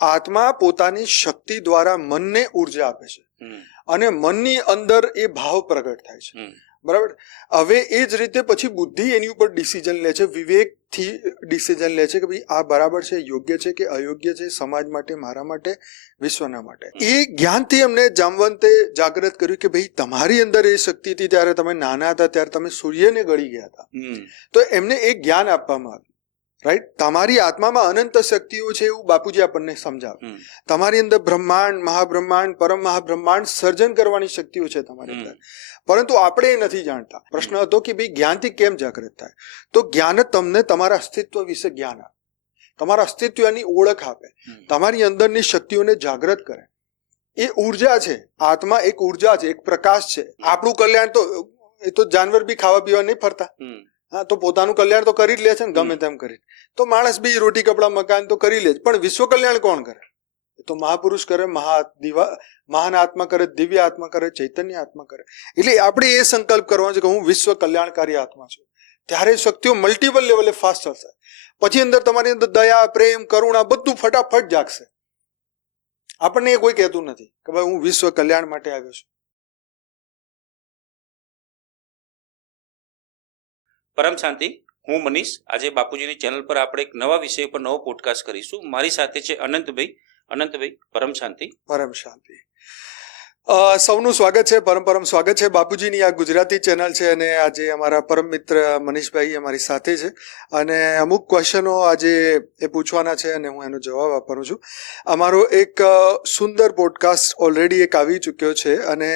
આત્મા પોતાની શક્તિ દ્વારા મનને ઉર્જા આપે છે અને મનની અંદર એ ભાવ પ્રગટ થાય છે, બરાબર. હવે એ જ રીતે પછી બુદ્ધિ એની ઉપર ડિસિઝન લે છે, વિવેકથી ડિસિઝન લે છે કે ભાઈ આ બરાબર છે, યોગ્ય છે કે અયોગ્ય છે, સમાજ માટે, મારા માટે, વિશ્વના માટે. એ જ્ઞાનથી એમને જામવંતે જાગૃત કર્યું કે ભાઈ તમારી અંદર એ શક્તિ હતી ત્યારે તમે નાના હતા ત્યારે તમે સૂર્યને ગળી ગયા હતા. તો એમને એ જ્ઞાન આપવામાં આવ્યું, રાઈટ. તમારી આત્મામાં અનંત શક્તિઓ છે એવું બાપુજી આપણને સમજાવે. તમારી અંદર બ્રહ્માંડ, મહાબ્રહ્માંડ, પરમ મહાબ્રહ્માંડ સર્જન કરવાની શક્તિઓ છે તમારી અંદર, પરંતુ આપણે એ નથી જાણતા. પ્રશ્ન હતો કે ભાઈ જ્ઞાનથી કેમ જાગૃત થાય? તો જ્ઞાન તમને તમારા અસ્તિત્વ વિશે જ્ઞાન આપે, તમારા અસ્તિત્વની ઓળખ આપે, તમારી અંદરની શક્તિઓને જાગૃત કરે. એ ઉર્જા છે, આત્મા એક ઉર્જા છે, એક પ્રકાશ છે. આપણું કલ્યાણ તો એ તો જાનવર બી ખાવા પીવા નહીં ફરતા, હા, તો પોતાનું કલ્યાણ તો કરી જ લે છે ને, ગમે તેમ કરી. તો માણસ બી રોટી કપડા મકાન તો કરી લે છે, પણ વિશ્વ કલ્યાણ કોણ કરે? તો મહાપુરુષ કરે, મહાન આત્મા કરે, દિવ્ય આત્મા કરે, ચૈતન્ય આત્મા કરે. એટલે આપણે એ સંકલ્પ કરવાનો છે કે હું વિશ્વ કલ્યાણકારી આત્મા છું. ત્યારે શક્તિઓ મલ્ટિપલ લેવલે ફાસ્ટ ચાલશે. પછી અંદર તમારી અંદર દયા, પ્રેમ, કરુણા બધું ફટાફટ જાગશે. આપણને એ કોઈ કહેતું નથી કે ભાઈ હું વિશ્વ કલ્યાણ માટે આવ્યો છું. પરમ શાંતિ, હું મનીષ. આજે બાપુજીની ચેનલ પર આપણે એક નવા વિષય પર નવો પોડકાસ્ટ કરીશું. મારી સાથે છે અનંતભાઈ. અનંતભાઈ, પરમ શાંતિ. પરમ શાંતિ. સૌનું સ્વાગત છે, પરમ સ્વાગત છે. બાપુજીની આ ગુજરાતી ચેનલ છે અને આજે અમારા પરમ મિત્ર મનીષભાઈ અમારી સાથે છે અને અમુક ક્વેશ્ચનો આજે એ પૂછવાના છે અને હું એનો જવાબ આપવાનો છું. અમારો એક સુંદર પોડકાસ્ટ ઓલરેડી એક આવી ચૂક્યો છે અને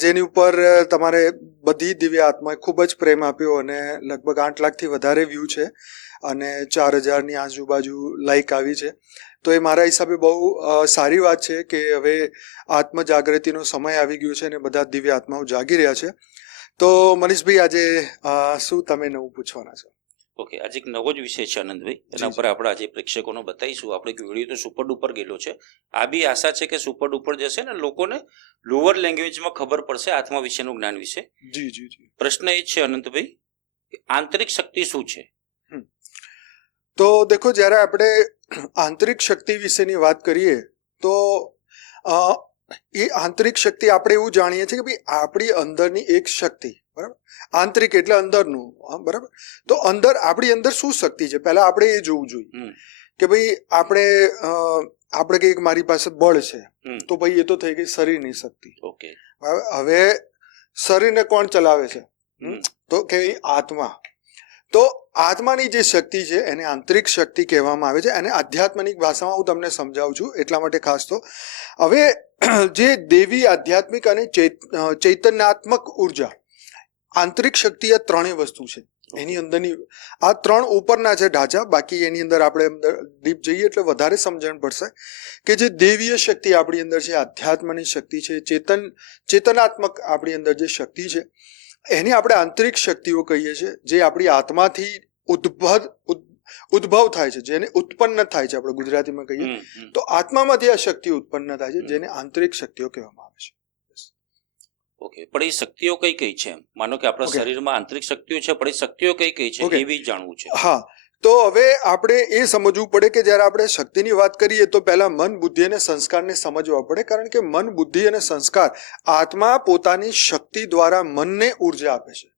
જેની ઉપર તમારે બધી દિવ્ય આત્માએ ખૂબ જ પ્રેમ આપ્યો અને લગભગ 8 લાખથી વધારે વ્યૂ છે અને 4000ની આજુબાજુ લાઈક આવી છે. તો એ મારા હિસાબે બહુ સારી વાત છે કે હવે આત્મ જાગૃતિનો સમય આવી ગયો છે અને બધા દિવ્ય આત્માઓ જાગી રહ્યા છે. તો મનીષભાઈ, આજે શું તમે નવું પૂછવાના છો? ઓકે, આજે એક નવો જ વિષય છે આનંદભાઈ, એના પર આપણે આજે પ્રેક્ષકોને બતાવીશું. આપણે એક વિડીયો તો સુપર ડુપર ગયેલો છે. આ બી આશા છે કે સુપર ડુપર જશે ને લોકોને લોઅર લેંગ્વેજમાં ખબર પડશે આત્મા વિશેનું જ્ઞાન વિશે. જી જી જી. પ્રશ્ન એ છે અનંતભાઈ, આંતરિક શક્તિ શું છે? તો દેખો, જ્યારે આપણે આંતરિક શક્તિ વિશેની વાત કરીએ તો એ આંતરિક શક્તિ આપણે એવું જાણીએ છીએ કે ભાઈ આપણી અંદરની એક શક્તિ, બરાબર. આંતરિક એટલે અંદરનું, બરાબર. તો અંદર આપણી અંદર શું શક્તિ છે પહેલા આપણે એ જોવું જોઈએ કે ભાઈ આપણે કહીએ કે મારી પાસે બળ છે, તો ભાઈ એ તો થઈ ગઈ શરીરની શક્તિ. ઓકે, હવે શરીરને કોણ ચલાવે છે? તો કે આત્મા. તો આત્માની જે શક્તિ છે એને આંતરિક શક્તિ કહેવામાં આવે છે. અને આધ્યાત્મિક ભાષામાં હું તમને સમજાવું છું એટલા માટે ખાસ. તો હવે જે દેવી, આધ્યાત્મિક અને ચૈતન્યાત્મક ઉર્જા, આંતરિક શક્તિ, આ ત્રણેય વસ્તુ છે એની અંદરની. આ ત્રણ ઉપરના છે ઢાંચા, બાકી એની અંદર આપણે અંદર ડીપ જઈએ એટલે વધારે સમજણ પડશે કે જે દેવીય શક્તિ આપણી અંદર છે, આધ્યાત્મની શક્તિ છે, ચેતનાત્મક આપણી અંદર જે શક્તિ છે એને આપણે આંતરિક શક્તિઓ કહીએ છીએ, જે આપણી આત્માથી ઉદ્ભવ થાય છે, જેને ઉત્પન્ન થાય છે, આપણે ગુજરાતીમાં કહીએ તો આત્મામાંથી આ શક્તિ ઉત્પન્ન થાય છે, જેને આંતરિક શક્તિઓ કહેવામાં આવે છે. ઓકે, પણ એ શક્તિઓ કઈ કઈ છે? માનો કે આપણા શરીરમાં આંતરિક શક્તિઓ છે, પણ એ શક્તિઓ કઈ કઈ છે એ બી જાણવું છે. હા, તો હવે આપણે એ સમજવું પડે કે જ્યારે આપણે શક્તિની વાત કરીએ તો પહેલા મન, બુદ્ધિ અને સંસ્કારને સમજવા પડે. કારણ કે મન, બુદ્ધિ અને સંસ્કાર, આત્મા પોતાની શક્તિ દ્વારા મનને ઉર્જા આપે છે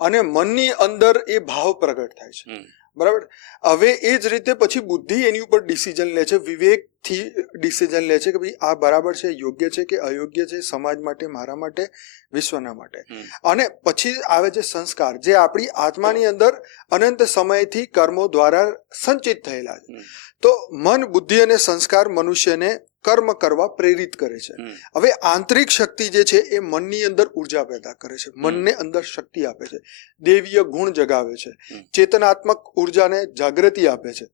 અને મનની અંદર એ ભાવ પ્રગટ થાય છે, બરાબર. હવે એ જ રીતે પછી બુદ્ધિ એની ઉપર ડિસિઝન લે છે, વિવેકથી ડિસિઝન લે છે કે ભાઈ આ બરાબર છે, યોગ્ય છે કે અયોગ્ય છે, સમાજ માટે, મારા માટે, વિશ્વના માટે. અને પછી આવે છે સંસ્કાર, જે આપણી આત્માની અંદર અનંત સમયથી કર્મો દ્વારા સંચિત થયેલા છે. તો મન, બુદ્ધિ અને સંસ્કાર મનુષ્યને કર્મ કરવા પ્રેરિત કરે છે. હવે આંતરિક શક્તિ જે છે એ મનની અંદર ઉર્જા પેદા કરે છે, મનને અંદર શક્તિ આપે છે, દેવીય ગુણ જગાવે છે, ચેતનાત્મક ઉર્જાને જાગૃતિ આપે છે.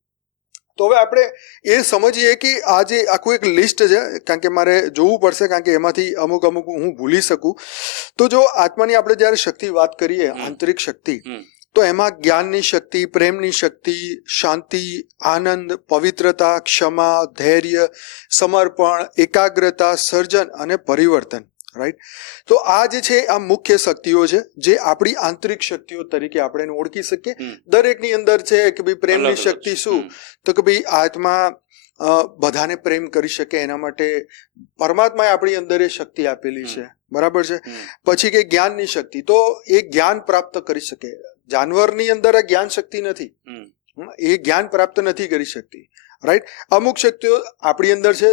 તો હવે આપણે એ સમજીએ કે આ જે આખું એક લિસ્ટ છે, કારણ કે મારે જોવું પડશે, કારણ કે એમાંથી અમુક હું ભૂલી શકું. તો જો આત્માની આપણે જ્યારે શક્તિ વાત કરીએ, આંતરિક શક્તિ, તો એમાં જ્ઞાનની શક્તિ, પ્રેમની શક્તિ, શાંતિ, આનંદ, પવિત્રતા, ક્ષમા, ધૈર્ય, સમર્પણ, એકાગ્રતા, સર્જન અને પરિવર્તન, રાઈટ. તો આ જે છે આ મુખ્ય શક્તિઓ છે જે આપણી આંતરિક શક્તિઓ તરીકે આપણે એને ઓળખી શકીએ. દરેકની અંદર છે કે ભાઈ પ્રેમની શક્તિ શું, તો કે ભાઈ આત્મા બધાને પ્રેમ કરી શકે એના માટે પરમાત્માએ આપણી અંદર એ શક્તિ આપેલી છે, બરાબર છે. પછી કે જ્ઞાનની શક્તિ, તો એ જ્ઞાન પ્રાપ્ત કરી શકે. જાનવરની અંદર આ જ્ઞાન શક્તિ નથી, એ જ્ઞાન પ્રાપ્ત નથી કરી શકતી, રાઈટ. અમુક શક્તિઓ આપણી અંદર છે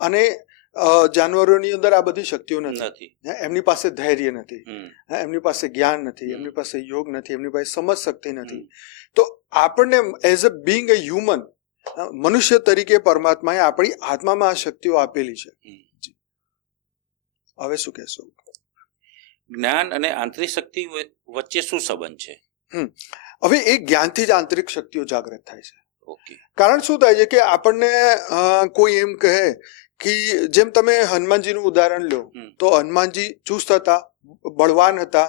અને જાનવરોની અંદર આ બધી શક્તિઓ નથી. એમની પાસે ધૈર્ય નથી, એમની પાસે જ્ઞાન નથી, એમની પાસે યોગ નથી, એમની પાસે સમજ શક્તિ નથી. તો આપણને as a being A human, મનુષ્ય તરીકે પરમાત્માએ આપણી આત્મામાં આ શક્તિઓ આપેલી છે. હવે શું કહેશો? જ્ઞાન અને આંતરિક શક્તિ વચ્ચે શું સંબંધ છે? હવે એ જ્ઞાનથી જ આંતરિક શક્તિઓ જાગૃત થાય છે. ઓકે. કારણ શું થાય છે કે આપણને કોઈ એમ કહે કે જેમ તમે હનુમાનજીનું ઉદાહરણ લો, તો હનુમાનજી ચુસ્ત હતા, બળવાન હતા,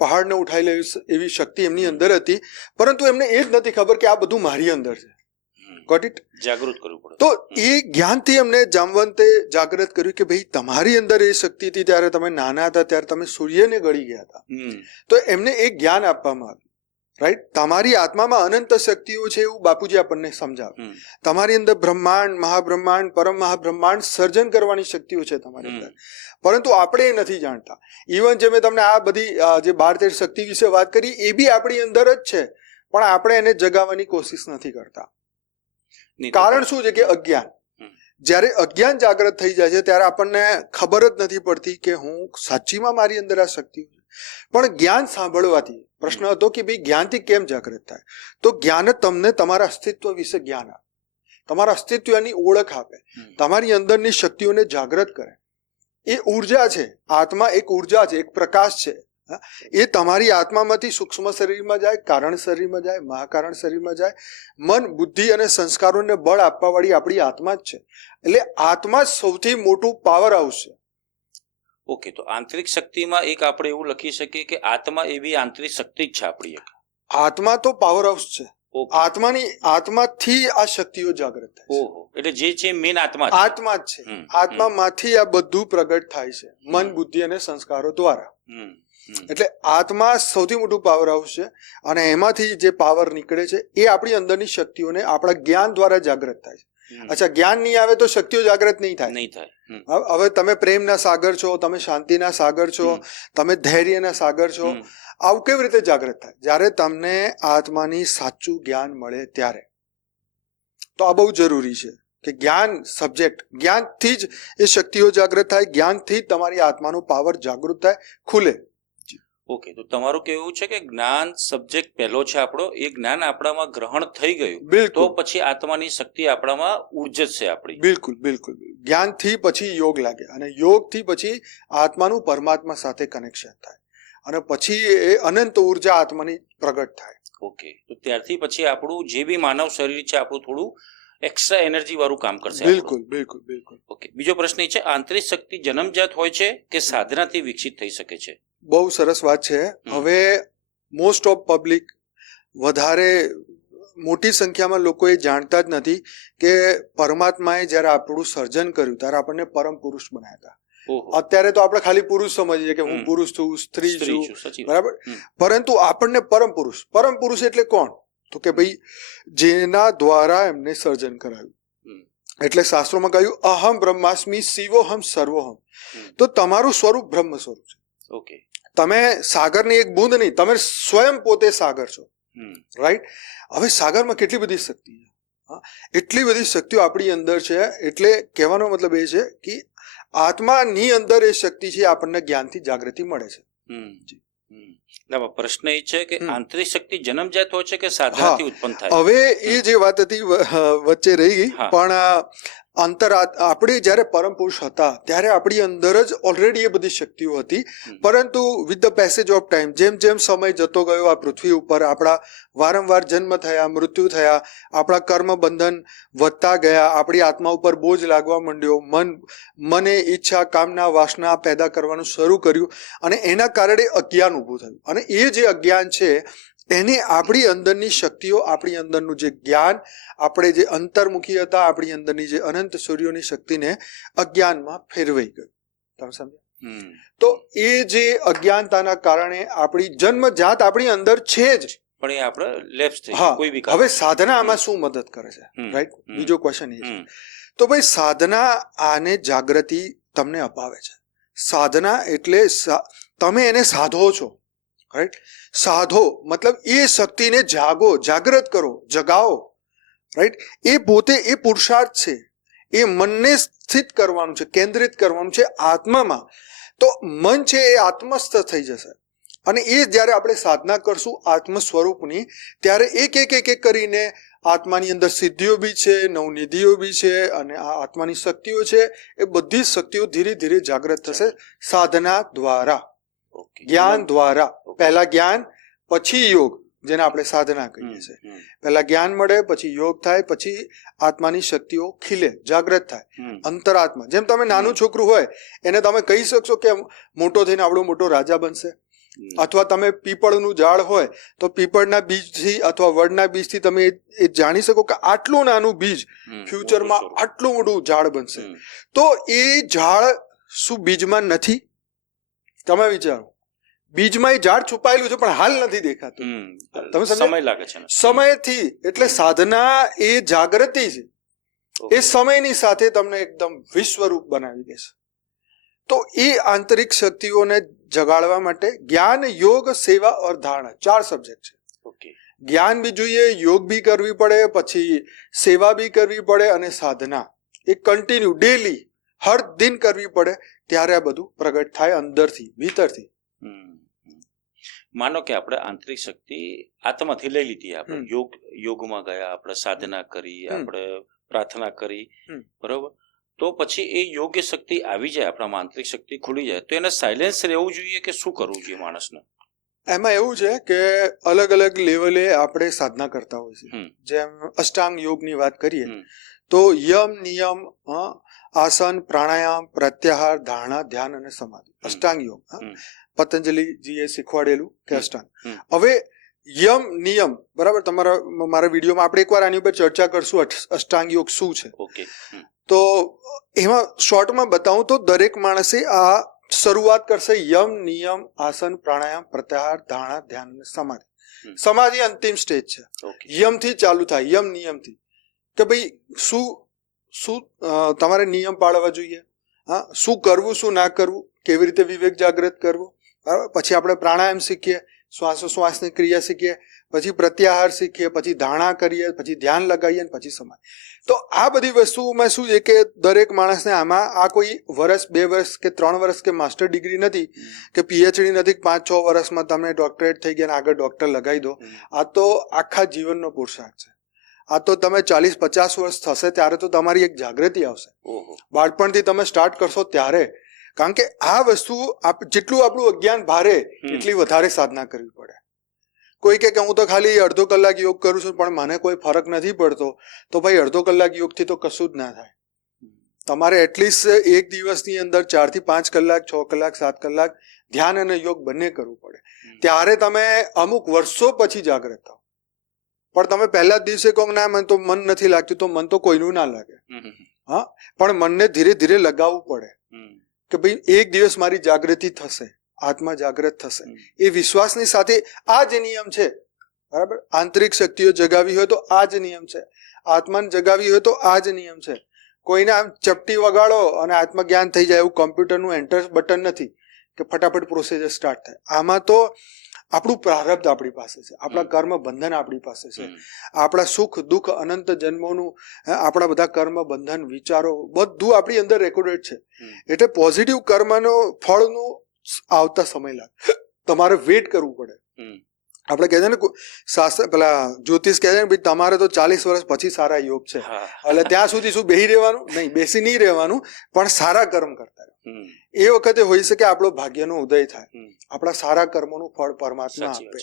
પહાડને ઉઠાઈ લેવી એવી શક્તિ એમની અંદર હતી, પરંતુ એમને એ જ નથી ખબર કે આ બધું મારી અંદર છે. Got it? જાગૃત કરવું પડે. તો એ જ્ઞાનથી એમને જામવંતે જાગૃત કર્યું કે ભાઈ તમારી અંદર એ શક્તિ હતી, ત્યારે તમે નાના હતા ત્યારે તમે સૂર્યને ગળી ગયા હતા. તો એમને એક જ્ઞાન આપવામાં આવ્યું, રાઈટ. તમારી આત્મામાં અનંત શક્તિઓ છે એવું બાપુજી આપણને સમજાવે. તમારી અંદર બ્રહ્માંડ, મહાબ્રહ્માંડ, પરમ મહાબ્રહ્માંડ સર્જન કરવાની શક્તિઓ છે તમારી અંદર, પરંતુ આપણે એ નથી જાણતા. ઇવન જે મેં તમને આ બધી જે 12-13 શક્તિ વિશે વાત કરી, એ બી આપણી અંદર જ છે, પણ આપણે એને જગાવવાની કોશિશ નથી કરતા. કારણ શું છે કે અજ્ઞાન. જ્યારે અજ્ઞાન જાગૃત થઈ જાય છે ત્યારે આપણને ખબર જ નથી પડતી કે હું સાચીમાં મારી અંદર આ શક્તિ છે. પણ જ્ઞાન સાંભળવાથી, પ્રશ્ન હતો કે ભાઈ જ્ઞાનથી કેમ જાગૃત થાય, તો જ્ઞાન તમને તમારા અસ્તિત્વ વિશે જ્ઞાન આપે, તમારા અસ્તિત્વની ઓળખ આપે, તમારી અંદરની શક્તિઓને જાગૃત કરે. એ ઉર્જા છે, આત્મા એક ઉર્જા છે, એક પ્રકાશ છે. એ તમારી આત્મામાંથી સૂક્ષ્મ શરીરમાં જાય, કારણ શરીરમાં જાય, મહાકારણ શરીરમાં જાય. મન, બુદ્ધિ અને સંસ્કારોને બળ આપવા વાળી આપણી આત્મા જ છે. એટલે આત્મા જ સૌથી મોટું પાવર હાઉસ છે. ઓકે. તો આંતરિક શક્તિમાં એક આપણે એવું લખી શકીએ કે આત્મા એવી આંતરિક શક્તિ જ છે આપણી. આત્મા તો પાવર હાઉસ છે. આત્માથી આ શક્તિઓ જાગૃત થાય છે. ઓહો. એટલે જે છે મેન આત્મા આત્મા જ છે. આત્મામાંથી આ બધું પ્રગટ થાય છે, મન, બુદ્ધિ અને સંસ્કારો દ્વારા. એટલે આત્મા સૌથી મોટું પાવર હાઉસ છે, અને એમાંથી જે પાવર નીકળે છે એ આપણી અંદરની શક્તિઓને આપણા જ્ઞાન દ્વારા જાગૃત થાય છે. અચ્છા, જ્ઞાન નહીં આવે તો શક્તિઓ જાગૃત નહીં થાય. હવે તમે પ્રેમના સાગર છો, તમે શાંતિના સાગર છો, તમે ધૈર્યના સાગર છો. આવું કેવી રીતે જાગૃત થાય? જ્યારે તમને આત્માની સાચું જ્ઞાન મળે ત્યારે. તો આ બહુ જરૂરી છે કે જ્ઞાન સબ્જેક્ટ, જ્ઞાનથી જ એ શક્તિઓ જાગૃત થાય, જ્ઞાનથી જ તમારી આત્માનો પાવર જાગૃત થાય, ખુલે. ઓકે. તો તમારું કેવું છે કે જ્ઞાન સબ્જેક્ટ પહેલો છે આપણો, એ જ્ઞાન આપણામાં ગ્રહણ થઈ ગયું તો પછી આત્માની શક્તિ આપણામાં ઉર્જત છે આપણી. બિલકુલ બિલકુલ. જ્ઞાનથી પછી યોગ લાગે, અને યોગથી પછી આત્માનું પરમાત્મા સાથે કનેક્શન થાય, અને પછી એ અનંત ઉર્જા આત્માની પ્રગટ થાય. ઓકે. તો ત્યારથી પછી આપણું જે બી માનવ શરીર છે આપણું થોડું એક્સ્ટ્રા એનર્જી વાળું કામ કરશે. બિલકુલ બિલકુલ બિલકુલ. ઓકે. બીજો પ્રશ્ન એ છે, આંતરિક શક્તિ જન્મજાત હોય છે કે સાધનાથી વિકસિત થઈ શકે છે? બહુ સરસ વાત છે. હવે મોસ્ટ ઓફ પબ્લિક, વધારે મોટી સંખ્યામાં લોકો એ જાણતા જ નથી કે પરમાત્માએ જ્યારે આપણું સર્જન કર્યું ત્યારે આપણને પરમ પુરુષ બનાવ્યા હતા. અત્યારે તો આપણે ખાલી પુરુષ સમજીએ કે હું પુરુષ છું, સ્ત્રી છું, બરાબર. પરંતુ આપણને પરમ પુરુષ એટલે કોણ? તો કે ભાઈ જેના દ્વારા એમને સર્જન કરાયું. એટલે શાસ્ત્રોમાં કહ્યું અહમ બ્રહ્માસ્મિ શિવોહમ સર્વોહમ. તો તમારું સ્વરૂપ બ્રહ્મ સ્વરૂપ છે. ઓકે. તમે સાગરની એક બૂંદ નહીં, તમે સ્વયં પોતે સાગર છો, રાઈટ. હવે સાગરમાં કેટલી બધી શક્તિ છે, એટલી બધી શક્તિઓ આપણી અંદર છે. એટલે કહેવાનો મતલબ એ છે કે આત્માની અંદર એ શક્તિ છે, આપણને જ્ઞાનથી જાગૃતિ મળે છે. પ્રશ્ન એ છે કે આંતરિક શક્તિ જન્મજાત હોય છે કે સાધનાથી ઉત્પન્ન થાય? હવે એ જે વાત હતી વચ્ચે રહી ગઈ, પણ આપણે જ્યારે પરમ પુરુષ હતા ત્યારે આપણી અંદર જ ઓલરેડી એ બધી શક્તિઓ હતી. પરંતુ with the passage of time, જેમ જેમ સમય જતો ગયો, આ પૃથ્વી ઉપર આપણા વારંવાર જન્મ થયા, મૃત્યુ થયા, આપણા કર્મ બંધન વધતા ગયા, આપણી આત્મા ઉપર બોજ લાગવા માંડ્યો, મને ઈચ્છા, કામના, વાસના પેદા કરવાનું શરૂ કર્યું, અને એના કારણે અજ્ઞાન ઊભું થયું. અને એ જે અજ્ઞાન છે એને આપણી અંદરની શક્તિઓ, આપણી અંદરનું જે જ્ઞાન, આપણે જે અંતર્મુખી હતા, આપણી અંદરની જે અનંત સૂર્યોની શક્તિને અજ્ઞાનમાં ફેરવાઈ ગયું. તમે સમજ્યા? તો એ જે અજ્ઞાનતાના કારણે આપણી જન્મજાત આપણી અંદર છે જ, પણ એ આપણે લેપ્સ થઈ હા કોઈ બી હવે સાધના આમાં શું મદદ કરે છે, રાઈટ? બીજો ક્વેશ્ચન એ છે. તો ભાઈ સાધના આને જાગૃતિ તમને અપાવે છે. સાધના એટલે તમે એને સાધો છો, રાઈટ? સાધો મતલબ એ શક્તિને જાગૃત કરો, જગાવો, રાઈટ? એ પોતે એ પુરુષાર્થ છે. એ મનને સ્થિત કરવાનું છે, કેન્દ્રિત કરવાનું છે આત્મામાં. તો મન છે એ આત્મસ્થ થઈ જશે. અને એ જ્યારે આપણે સાધના કરશું આત્મ સ્વરૂપની, ત્યારે એક કરીને આત્માની અંદર સિદ્ધિઓ બી છે, નવનિધિઓ બી છે, અને આ આત્માની શક્તિઓ છે, એ બધી જ શક્તિઓ ધીરે ધીરે જાગૃત થશે સાધના દ્વારા, જ્ઞાન દ્વારા. પહેલા જ્ઞાન, પછી યોગ, જેને આપણે સાધના કહીએ છીએ. પહેલા જ્ઞાન મળે, પછી યોગ થાય, પછી આત્માની શક્તિઓ ખીલે, જાગૃત થાય. અંતરાત્મા, જેમ તમે નાનું છોકરું હોય એને તમે કહી શકશો કે મોટો થઈને આવડો મોટો રાજા બનશે? અથવા તમે પીપળનું ઝાડ હોય તો પીપળના બીજથી અથવા વડના બીજથી તમે એ જાણી શકો કે આટલું નાનું બીજ ફ્યુચરમાં આટલું મોટું ઝાડ બનશે. તો એ ઝાડ શું બીજમાં નથી? તમે વિચારો, બીજમાં એ ઝાડ છુપાયેલું છે પણ હાલ નથી દેખાતું. તમે સમય લાગે છે, સમયથી. એટલે સાધના એ જાગૃતિ છે, એ સમયની સાથે તમને એકદમ વિશ્વરૂપ બનાવી દેશે. તો એ આંતરિક શક્તિઓને જગાડવા માટે જ્ઞાન, યોગ, સેવા ઓર ધારણા 4 સબ્જેક્ટ છે. જ્ઞાન બી જોઈએ, યોગ બી કરવી પડે, પછી સેવા બી કરવી પડે, અને સાધના એ કન્ટિન્યુ ડેલી હર દિન કરવી પડે. ત્યારે આ બધું પ્રગટ થાય અંદરથી, ભીતરથી. માનો કે આપણે આંતરિક શક્તિ આત્માથી લઈ લીધી, આપણે યોગમાં ગયા, આપણે સાધના કરી, આપણે પ્રાર્થના કરી, બરોબર? તો પછી એ યોગ્ય શક્તિ આવી જાય, આપણામાં આંતરિક શક્તિ ખુલી જાય, તો એને સાયલેન્સ રહેવું જોઈએ કે શું કરવું જોઈએ માણસને? એમાં એવું છે કે અલગ અલગ લેવલે આપણે સાધના કરતા હોય છે. જેમ અષ્ટાંગ યોગની વાત કરીએ તો યમ, નિયમ, આસન, પ્રાણાયામ, પ્રત્યાહાર, ધારણા, ધ્યાન અને સમાધિ, અષ્ટાંગ યોગ. પતંજલિજીએ શીખવાડેલું કે અષ્ટાંગ. હવે યમ, નિયમ, બરાબર, મારા વિડીયોમાં આપણે એકવાર આની ઉપર ચર્ચા કરશું, અષ્ટાંગ યોગ શું છે. તો એમાં શોર્ટમાં બતાવું તો દરેક માણસે આ શરૂઆત કરશે યમ, નિયમ, આસન, પ્રાણાયામ, પ્રત્યાહાર, ધારણા, ધ્યાન અને સમાધિ. સમાધિ અંતિમ સ્ટેજ છે. યમથી ચાલુ થાય, યમ નિયમથી, કે ભાઈ શું તમારે નિયમ પાળવા જોઈએ, હા, શું કરવું, શું ના કરવું, કેવી રીતે વિવેક જાગૃત કરવું, બરાબર. પછી આપણે પ્રાણાયામ શીખીએ, શ્વાસોશ્વાસની ક્રિયા શીખીએ, પછી પ્રત્યાહાર શીખીએ, પછી ધારણા કરીએ, પછી ધ્યાન લગાવીએ, પછી સમાધિ. તો આ બધી વસ્તુઓમાં શું છે કે દરેક માણસને આમાં આ કોઈ વર્ષ, 2 વર્ષ કે 3 વર્ષ કે માસ્ટર ડિગ્રી નથી, કે પીએચડી નથી, 5-6 વર્ષમાં તમે ડોક્ટરેટ થઈ ગયા અને આગળ ડોક્ટર લગાવી દો. આ તો આખા જીવનનો પુરુષાર્થ છે. આ તો તમે 40-50 વર્ષ થશે ત્યારે તો તમારી એક જાગૃતિ આવશે. બાળપણથી તમે સ્ટાર્ટ કરશો ત્યારે. કારણ કે આ વસ્તુ જેટલું આપણું અજ્ઞાન ભારે એટલી વધારે સાધના કરવી પડે. કોઈ કે હું તો ખાલી અડધો કલાક યોગ કરું છું પણ મને કોઈ ફરક નથી પડતો, તો ભાઈ અડધો કલાક યોગથી તો કશું જ ના થાય. તમારે એટલીસ્ટ એક દિવસની અંદર 4 થી 5 કલાક, 6 કલાક, 7 કલાક ધ્યાન અને યોગ બંને કરવું પડે. ત્યારે તમે અમુક વર્ષો પછી જાગૃત થાવ. પણ તમે પહેલા જ દિવસે કહો ના મને તો મન નથી લાગતું, તો મન તો કોઈનું ના લાગે. હા, પણ મનને ધીરે ધીરે લગાવવું પડે કે ભાઈ એક દિવસ મારી જાગૃતિ થશે, આત્મા જાગૃત થશે. એ વિશ્વાસની સાથે આ જ નિયમ છે, બરાબર. આંતરિક શક્તિઓ જગાવી હોય તો આ જ નિયમ છે, આત્માને જગાવી હોય તો આ જ નિયમ છે. કોઈને આમ ચપટી વગાડો અને આત્મજ્ઞાન થઈ જાય એવું કોમ્પ્યુટરનું એન્ટર બટન નથી કે ફટાફટ પ્રોસેસ સ્ટાર્ટ થાય. આમાં તો આપણું પ્રારબ્ધ આપણી પાસે છે, આપણા કર્મ બંધન આપણી પાસે છે, આપણા સુખ દુઃખ અનંત જન્મોનું, આપણા બધા કર્મ બંધન વિચારો બધું આપણી અંદર રેકોર્ડેડ છે. એટલે પોઝિટિવ કર્મનો ફળનું આવતા સમય લાગે, તમારે વેઇટ કરવું પડે. આપણે કહે છે ને શાસ્ત્ર, પેલા જ્યોતિષ કહે છે ને ભાઈ તમારે તો 40 વર્ષ પછી સારા યોગ છે, એટલે ત્યાં સુધી શું બેસી રહેવાનું? નહીં, બેસી નહીં રહેવાનું, પણ સારા કર્મ કરતા રહેવાનું. એ વખતે હોઈ શકે આપણો ભાગ્યનો ઉદય થાય, આપણા સારા કર્મોનું ફળ પરમાત્મા આપે.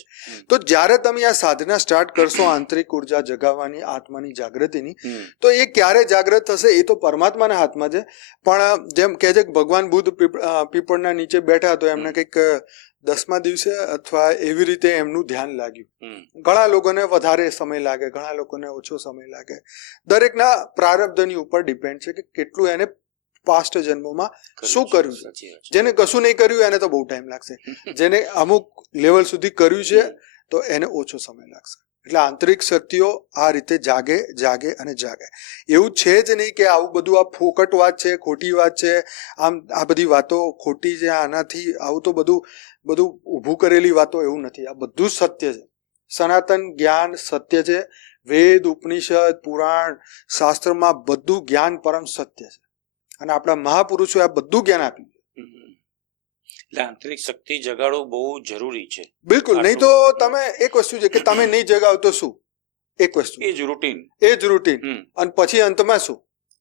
તો જ્યારે તમે આ સાધના સ્ટાર્ટ કરશો આંતરિક ઉર્જા જગાવવાની, આત્માની જાગૃતિની, તો એ ક્યારે જાગૃત થશે એ તો પરમાત્માના હાથમાં છે. પણ જેમ કહે છે કે ભગવાન બુદ્ધ પીપળના નીચે બેઠા તો એમને કંઈક 10મા દિવસે અથવા એવી રીતે એમનું ધ્યાન લાગ્યું. ઘણા લોકોને વધારે સમય લાગે, ઘણા લોકોને ઓછો સમય લાગે. દરેકના પ્રારબ્ધની ઉપર ડિપેન્ડ છે કે કેટલું એને પાસ્ટ જન્મોમાં શું કર્યું છે. જેને કશું નહીં કર્યું એને તો બહુ ટાઈમ લાગશે. જેને અમુક લેવલ સુધી કર્યું છે, તો એને ઓછો સમય લાગશે. એટલે આંતરિક શક્તિઓ આ રીતે જાગે જાગે અને જાગે. એવું છે જ નહીં કે આવું બધું આ ફોકટ વાત છે, ખોટી વાત છે, આમ આ બધી વાતો ખોટી છે, આનાથી આવું તો બધું ઊભું કરેલી વાતો, એવું નથી. આ બધું જ સત્ય છે. સનાતન જ્ઞાન સત્ય છે. વેદ, ઉપનિષદ, પુરાણ, શાસ્ત્રમાં બધું જ્ઞાન પરમ સત્ય છે. અને આપણા મહાપુરુષો આ બધું જ્ઞાન આપ્યું. એટલે આંતરિક શક્તિ જગાડવું બહુ જરૂરી છે. બિલકુલ. નહીં તો તમે એક વસ્તુ છે કે તમે નહીં જગાવ તો શું? એક વસ્તુ એ જ રૂટીન, એ જ રૂટીન, અને પછી અંતમાં શું?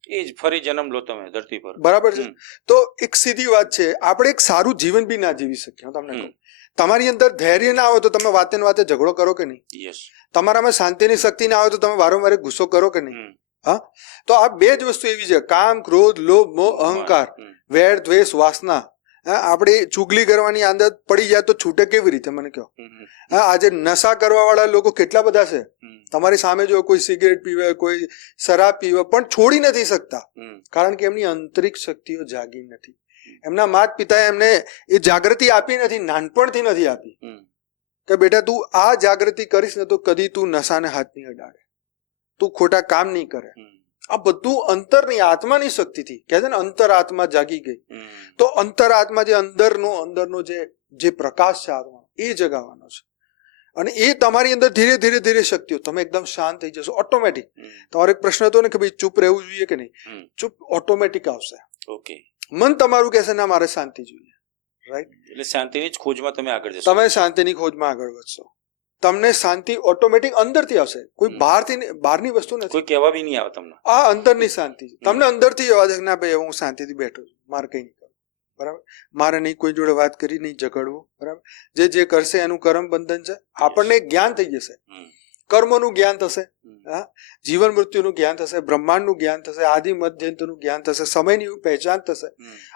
એ જ ફરી જન્મ લો તમે ધરતી પર. બરાબર છે. તો એક સીધી વાત છે, આપણે એક સારું જીવન બી ના જીવી શકીએ. હું તમને કહું, તમારી અંદર ધૈર્ય ના આવે તો તમે વાતે ને વાતે ઝઘડો કરો કે નહીં? યસ. તમારામાં શાંતિની શક્તિ ના આવે તો તમે વારંવાર ગુસ્સો કરો કે નહીં? હા. તો આ બે જ વસ્તુ એવી છે, કામ, ક્રોધ, લોભ, મોહ, અહંકાર, વેર, દ્વેષ, વાસના. આપણે ચુગલી કરવાની આદત પડી જાય તો છૂટે કેવી રીતે, મને કહો? આજે નશા કરવા વાળા લોકો કેટલા બધા છે. તમારી સામે જો કોઈ સિગરેટ પીવે, કોઈ શરાબ પીવે, પણ છોડી નથી શકતા, કારણ કે એમની આંતરિક શક્તિઓ જાગી નથી. એમના માતા પિતાએ એમને એ જાગૃતિ આપી નથી, નાનપણથી નથી આપી કે બેટા તું આ જાગૃતિ કરીશ ને તો કદી તું નશાને હાથ નહીં અડાડે, તું ખોટા કામ નહીં કરે. આ બધું અંતરની આત્માની શક્તિથી કહે છે ને, અંતર આત્મા જાગી ગઈ. તો અંતર આત્મા જે અંદરનો જે પ્રકાશ છે આત્મા, એ જગાવવાનો છે. અને એ તમારી અંદર ધીરે ધીરે ધીરે શક્તિઓ, તમે એકદમ શાંત થઈ જશો ઓટોમેટિક. તમારો એક પ્રશ્ન હતો ને કે ભાઈ ચૂપ રહેવું જોઈએ કે નહીં? ચૂપ ઓટોમેટિક આવશે. ઓકે. મન તમારું કહેશે ના મારે શાંતિ જોઈએ, રાઈટ? એટલે શાંતિની જ ખોજમાં તમે આગળ જશો. તમે શાંતિની ખોજમાં આગળ વધશો. તમને શાંતિ ઓટોમેટિક અંદરથી આવશે. કોઈ બહારની વસ્તુ નથી, કોઈ કહેવા બી નહીં આવે તમને. આ અંદરની શાંતિ છે. તમને અંદરથી અવાજ ના ભાઈ હું શાંતિથી બેઠો છું, મારે કઈ નહીં કરવું, બરાબર? મારે નહીં કોઈ જોડે વાત કરી, નહીં ઝઘડવું, બરાબર? જે કરશે એનું કર્મ બંધન છે. આપણને જ્ઞાન થઈ જશે, કર્મનું જ્ઞાન થશે, હા, જીવન મૃત્યુનું જ્ઞાન થશે, બ્રહ્માંડનું જ્ઞાન થશે, આદિ મધ્યંતનું જ્ઞાન થશે, સમયની પહેચાન થશે.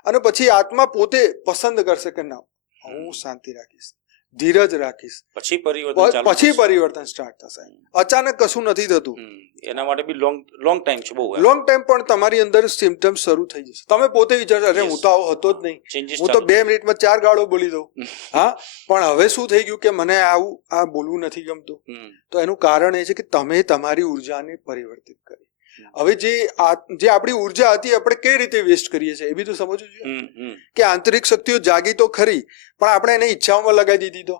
અને પછી આત્મા પોતે પસંદ કરશે કે ના, હું શાંતિ રાખીશ, ધીરજ રાખીશ. પછી પરિવર્તન સ્ટાર્ટ થશે. અચાનક કશું નથી થતું. એના માટે બી લોંગ ટાઈમ છે, બહુ લોંગ ટાઈમ. પણ તમારી અંદર સિમ્પટમ્સ શરૂ થઈ જશે. તમે પોતે વિચારશો અરે હું તો આવો હતો જ નહીં, હું તો 2 મિનિટમાં 4 ગાળો બોલી દઉં. હા, પણ હવે શું થઈ ગયું કે મને આ બોલવું નથી ગમતું. તો એનું કારણ એ છે કે તમે તમારી ઉર્જાને પરિવર્તિત કરી. હવે જે આપણી ઉર્જા હતી આપણે કઈ રીતે વેસ્ટ કરીએ છીએ એ બી તો સમજવું જોઈએ. કે આંતરિક શક્તિઓ જાગી તો ખરી, પણ આપણે એને ઈચ્છાઓમાં લગાવી દીધી તો